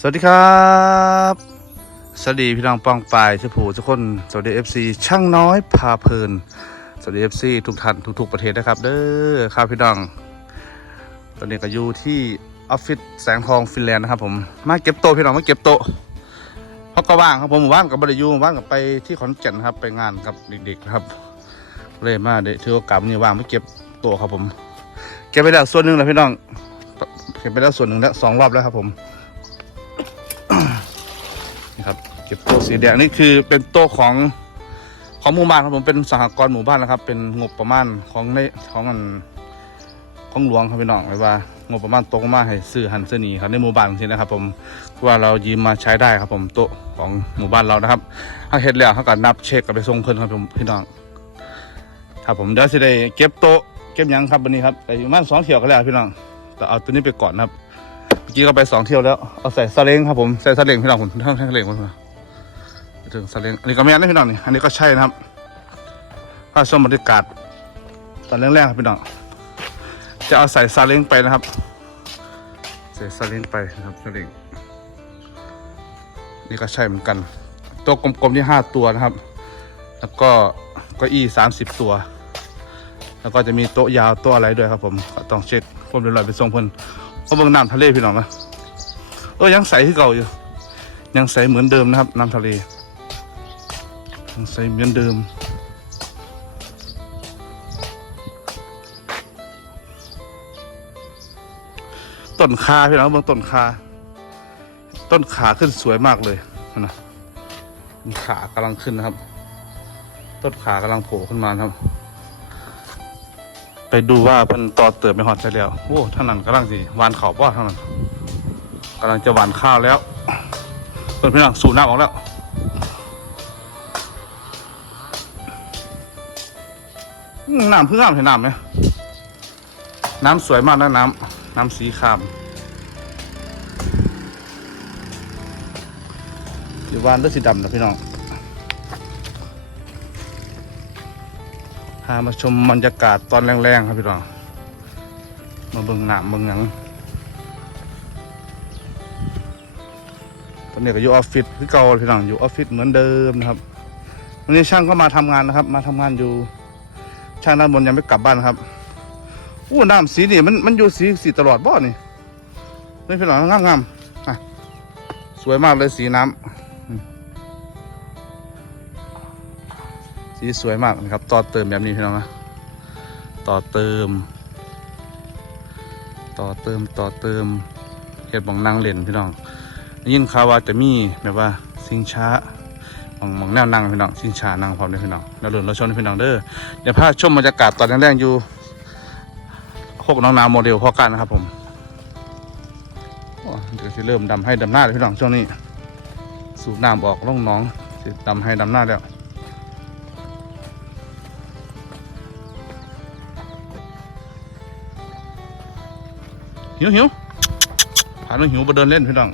สวัสดีครับ สวัสดีพี่น้องปองปายชื่อผู้ทุกคน สวัสดีเอฟซีช่างน้อยพาเพลิน สวัสดีเอฟซีทุกท่านทุกๆประเทศนะครับ เด้อครับพี่น้อง ตอนนี้ก็อยู่ที่ออฟฟิศแสงทองฟินแลนด์นะครับผม มาเก็บโต๊ะพี่น้องมาเก็บโต๊ะเพราะก็ว่างครับผมหมู่บ้านกับบริยูหมู่บ้านกับไปที่ขอนแก่นครับไปงานกับเด็กๆครับ เลยมาเดี๋ยวถือโอกาสนี้ว่างมาเก็บโต๊ะครับผม เก็บไปแล้วส่วนหนึ่งแล้วพี่น้อง เก็บไปแล้วส่วนหนึ่งแล้วสองรอบแล้วครับผม เก็บโต๊ะสีแดงนี่คือเป็นโต๊ะของของหมู่บ้านครับผมเป็นสหกรณ์หมู่บ้านนะครับ เป็นงบประมาณของในของอันของหลวงครับพี่น้องไว้ว่างบประมาณโต๊ะมาให้ซื้อหันซื้อนีครับในหมู่บ้านทีนะครับ ผมว่าเรายืมมาใช้ได้ครับผมโต๊ะของหมู่บ้านเรานะครับถ้าเฮ็ดแล้วเขาก็นับเช็คกับไปส่งเพิ่นครับผมพี่น้องครับผมเดี๋ยวสิได้เก็บโต๊ะเก็บยังครับวันนี้ครับไปประมาณสองเที่ยวกันแล้วพี่น้องแต่เอาตัวนี้ไปก่อนครับเมื่อกี้ก็ไปสองเที่ยวแล้วเอาใส่ซาเล้งครับผมใส่ซาเล้งพี่น้องผมท่านซาเล้งมา ถึงซาเล้งอันนี้ก็ไม่นนะพี่น้องนี่อันนี้ก็ใช่นะครับถ้าชมบรรยากาศตอนแรกๆครับพี่น้องจะเอาใส่ซาเล้งไปนะครับ ใส่ซาเล้งไปนะครับซาเล้งนี่ก็ใช่เหมือนกัน ตัวกลมๆที่ห้าตัวนะครับ แล้วก็เก็อี้สามสิบตัว แล้วก็จะมีโต๊ะยาวโต๊ะอะไรด้วยครับ ผมต้องเช็คความเรียบร้อยไปส่งเพิ่นเพราะเบิ่งน้ำทะเลพี่น้องนะเออยังใสที่เก่าอยู่ ยังใสเหมือนเดิมนะครับ น้ำทะเล ใสเหมือนเดิม ต้นคาพี่น้องเบิ่งต้นคา ต้นขาขึ้นสวยมากเลยนะขากำลังขึ้นนะครับ ต้นขากำลังโผล่ขึ้นมาครับ ไปดูว่าเพิ่นต่อเติมไปหอดใช่แล้วโอ้ท่านั้นกำลังสิวานเขาวป่ะท่านั้นกำลังจะหวานข้าวแล้วเพิ่นพี่น้องสูบน้ำออกแล้ว น้ำเพิ่งน้ำเห็นน้ำไหมน้ำสวยมากนะน้ำน้ำสีครามสีวานด้วยสีดำนะพี่น้องพามาชมบรรยากาศตอนแรงๆครับพี่น้อง มาเบิ่งหนามเบิ่งหยังตอนนี้ก็อยู่ออฟฟิศพี่เกาพี่น้องอยู่ออฟฟิศเหมือนเดิมนะครับ วันนี้ช่างก็มาทำงานนะครับ มาทำงานอยู่ ช่างด้านบนยังไม่กลับบ้านครับอู้น้ำสีนี่มันมันอยู่สีสีตลอดบ่นี่นี่พี่น้องงามงามสวยมากเลยสีน้ำสีสวยมากนะครับ ต่อเติมแบบนี้พี่น้องนะต่อเติม ต่อเติมต่อเติมเห็ดบองนางเล่นพี่น้องยินข่าวว่าจะมีแบบว่าสิงช้า บองบองแนวนั่งพี่น้องสิงช้านั่งพร้อมด้วยพี่น้องแล้วหลุนเราชมพี่น้องเด้อเดี๋ยวพาชมบรรยากาศตอนแรกๆอยู่โคกน้องนาโมเดลพ่อกันนะครับผมโอ้เดี๋ยวจะเริ่มดำให้ดำหน้าเลยพี่น้องช่วงนี้ สูบน้ำออกล่องน้องสิดำให้ดำหน้าแล้วหิวหิวผ่านเรื่องหิวมาเดินเล่นพี่น้อง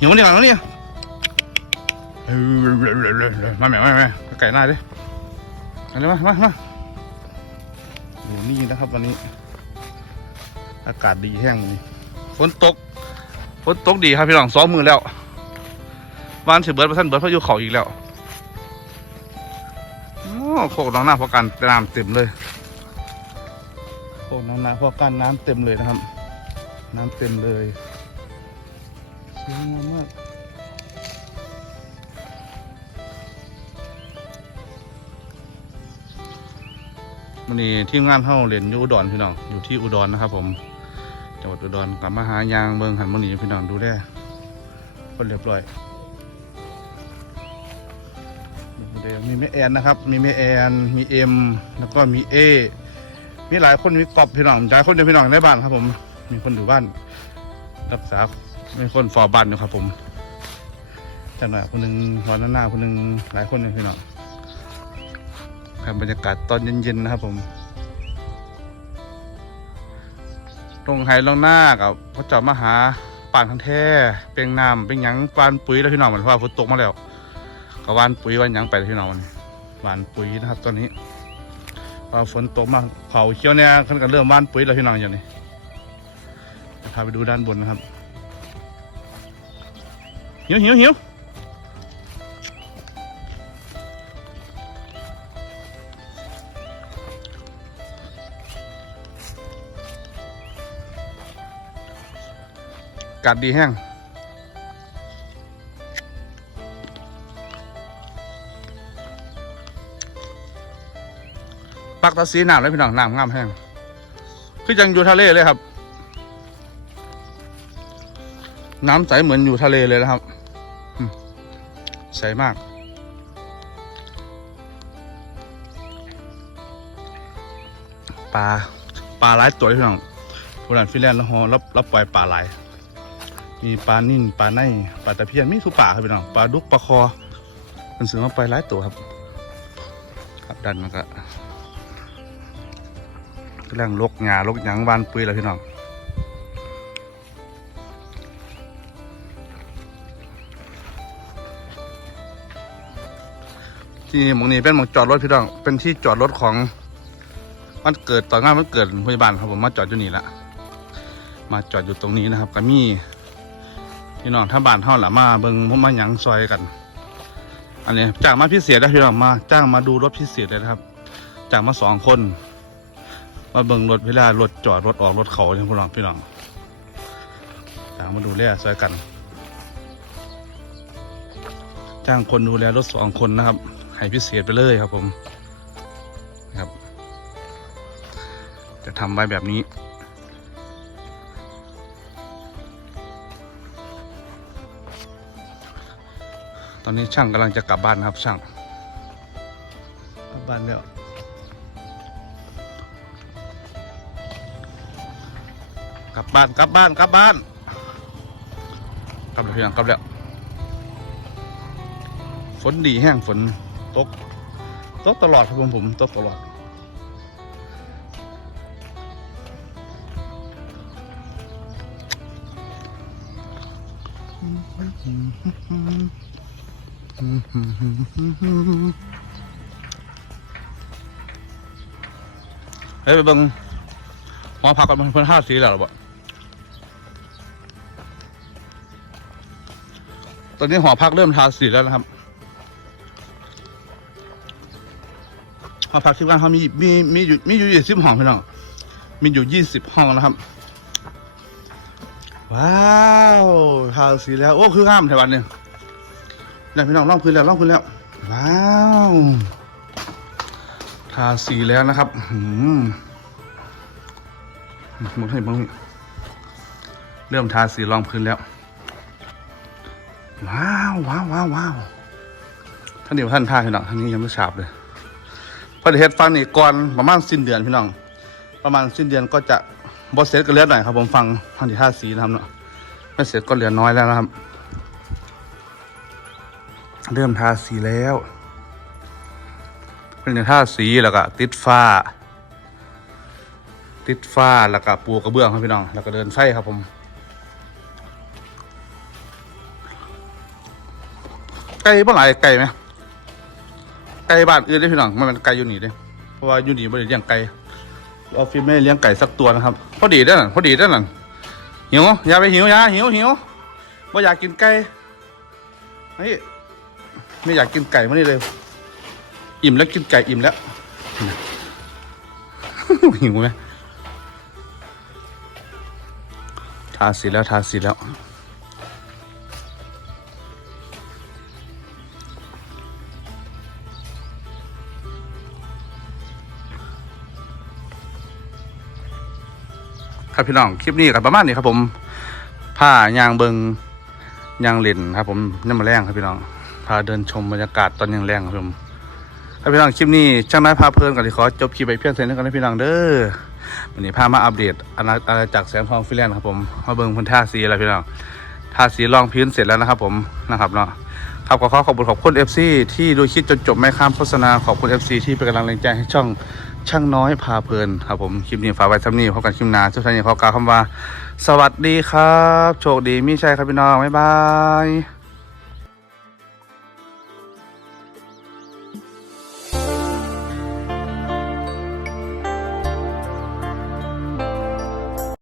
หิวเนี่ยแล้วเนี่ยเฮ้ย มาแม่มาแม่ไก่หน้าดิมาเลยมามามาเดี๋ยวนี้นะครับวันนี้ อากาศดีแห้งนี้ฝนตกฝนตกดีครับพี่น้องสองมือแล้วบ้านเฉเบิร์ดประท่านเบิร์ดพายุเขาอีกแล้วโอ้โคกน้องหน้าพอกันน้ำเต็มเลยโอ้น้ำน้ำพอกันน้ำเต็มเลยนะครับ น้ำเต็มเลยสวยงามมาก วันนี้ทีมงานเฮาเรียนอยู่อุดรพี่น้องอยู่ที่อุดรนะครับ ผมจังหวัดอุดรกลับมาหายางเบิงหันมันนี้พี่น้องดูได้คนเรียบร้อยมีแม่แอนนะครับ มีแม่แอนมีเอ็มแล้วก็มีเอมีหลายคนมีกอบพี่น้องหลายคนเดียวพี่น้องในบ้านครับ ผม มีคนอยู่บ้านรักษามีคนฟอบ้านอยู่ครับ ผมจังหวะคนหนึ่งหัวหน้าหน้าคนหนึ่งหลายคนเลยพี่น้อง ครับบรรยากาศตอนเย็นๆนะครับ ผมตรงไฮลงหน้ากับพ่อเจ้ามาหาป่านคันแท้เปียงน้ำเป็นหยังปานปุ๋ยแล้วพี่น้องเหมือนว่าฝนตกมาแล้วกวานปุ๋ยวานหยังไปแล้วพี่น้องวันหวานปุ๋ยนะครับตอนนี้พอฝนตกมาเขาเขียวเนี่ยขึ้นกันเริ่มบ้านปุ๋ยแล้วพี่น้องอย่างนี้จะพาไปดูด้านบนนะครับหิวหิวหิว กัดดีแห้งปักตะซีน้ำเลยพี่น้องน้ำงามแห้งคือยังอยู่ทะเลเลยครับ น้ำใสเหมือนอยู่ทะเลเลยนะครับใสมากปลาปลาหลายตัวพี่น้องผู้นั้นฟินแลนด์แล้วฮอรับรับปล่อยปลาหลาย มีปลานิ่นปลาในปลาตะเพียนมีทุกปลาครับพี่น้องปลาดุกปลาคอมันซื้อมาไปหลายตัวครับ ครับดันมันก็เรื่องลกหญ้าลกหยังบานปุยแล้วพี่น้องที่หมองนี้เป็นหมองจอดรถพี่น้อง เป็นที่จอดรถของวันเกิดต่องานวันเกิดพยาบาลครับผมมาจอดอยู่นี่ละมาจอดอยู่ตรงนี้นะครับก็มี พี่น้องถ้าบ้านเท่าหละมาเบิงมาหยังซอยกัน อันนี้จ้างมาพิเศษได้พี่น้องมา จ้างมาดูรถพิเศษเลยนะครับจ้างมาสองคน มาเบิงรถเวลารถจอดรถออกรถเขาเนี่ยพี่น้องพี่น้องจ้างมาดูแลซอยกัน จ้างคนดูแลรถสองคนนะครับให้พิเศษไปเลยครับผมนะครับ จะทำไว้แบบนี้ ตอนนี้ช่างกำลังจะกลับบ้านนะครับช่างกลับบ้านแล้วกลับบ้านกลับบ้านกลับบ้านกลับแล้วพี่น้องกลับแล้วฝนดีแห้งฝนตกตกตลอดครับผมผมตกตลอด เฮ้ยไปเบิ่งหอพักกันมันเพิ่นห้าสีแล้วหรอบ่ตอนนี้หอพักเริ่มทาสีแล้วนะครับหอพักที่บ้านเขามีมีมีอยู่มีอยู่ยี่สิบห้องพี่น้องมีอยู่ยี่สิบห้องนะครับ ว้าวทาสีแล้ว โอ้คือห้ามไต้หวันเนี่ย นี่ยพี่น้องล่องพื้นแล้วล่องพื้นแล้ว ว้าวทาสีแล้วนะครับหืมมองให้มองนี่เริ่มทาสีรองพื้นแล้ว ว้าวว้าวว้าวว้าวท่านเดียวท่านทาพี่น้องท่านนี้ยังไม่ฉาบเลยพอดีเฮ็ดฟังนี่ก่อนประมาณสิ้นเดือนพี่น้อง ประมาณสิ้นเดือนก็จะบอเสร็จก็เหลือหน่อยครับผมฟังทางที่ท่าสีนะครับเนาะไม่เสร็จก็เหลือน้อยแล้วนะครับ เริ่มทาสีแล้วเป็นทาสีแล้วก็ติดฝ้า ติดฝ้าแล้วก็ปูกระเบื้องครับพี่น้อง แล้วก็เดินไฟครับผม ไก่บ่หลายไก่ไหมไก่บ้านอื่นได้พี่น้องมันเป็นไก่อยู่นี่เด้เพราะว่าอยู่นี่ไม่ได้เลี้ยงไก่ออฟฟิศไม่ได้เลี้ยงไก่สักตัวนะครับพอดีได้อนั่นพอดีได้อนั่นหิวอย่าไปหิวอย่าหิวหิวว่าอยากกินไก่เฮ้ย ไม่อยากกินไก่มานี่เลย อิ่มแล้วกินไก่อิ่มแล้วหิวไหมทาสีแล้วทาสีแล้ว ครับพี่น้อง คลิปนี้กันประมาณนี้ครับผม ผ้ายางเบิงยางเล่นครับผมน้ำมาแรงครับพี่น้อง พาเดินชมบรรยากาศตอนยางแรงครับผมครับพี่น้องคลิปนี้ช่างน้อยพาเพลินกันที่ขอจบคลิปไปเพียงเท่านี้กันนะพี่น้องเด้อวันนี้พามาอัปเดตอาณาจักรแสงทองฟิลแลนด์ครับผมมาเบิงพื้นท่าสีอะไรพี่น้องท่าสีรองพื้นเสร็จแล้วนะครับผมนะครับเนาะครับขอขอขอบคุณขอบคุณ FC ที่ดูคลิปจนจบไม่ข้ามโฆษณาขอบคุณ FC ที่เป็นกำลังแรงใจให้ช่องช่างน้อยพาเพลินครับผมคลิปนี้ฝากไว้ซ้ำนี้พบกันคลิปหน้าสุดท้ายนี้ขอกล่าวคำว่า สวัสดีครับ โชคดีมีชัยครับพี่น้องบ๊ายบาย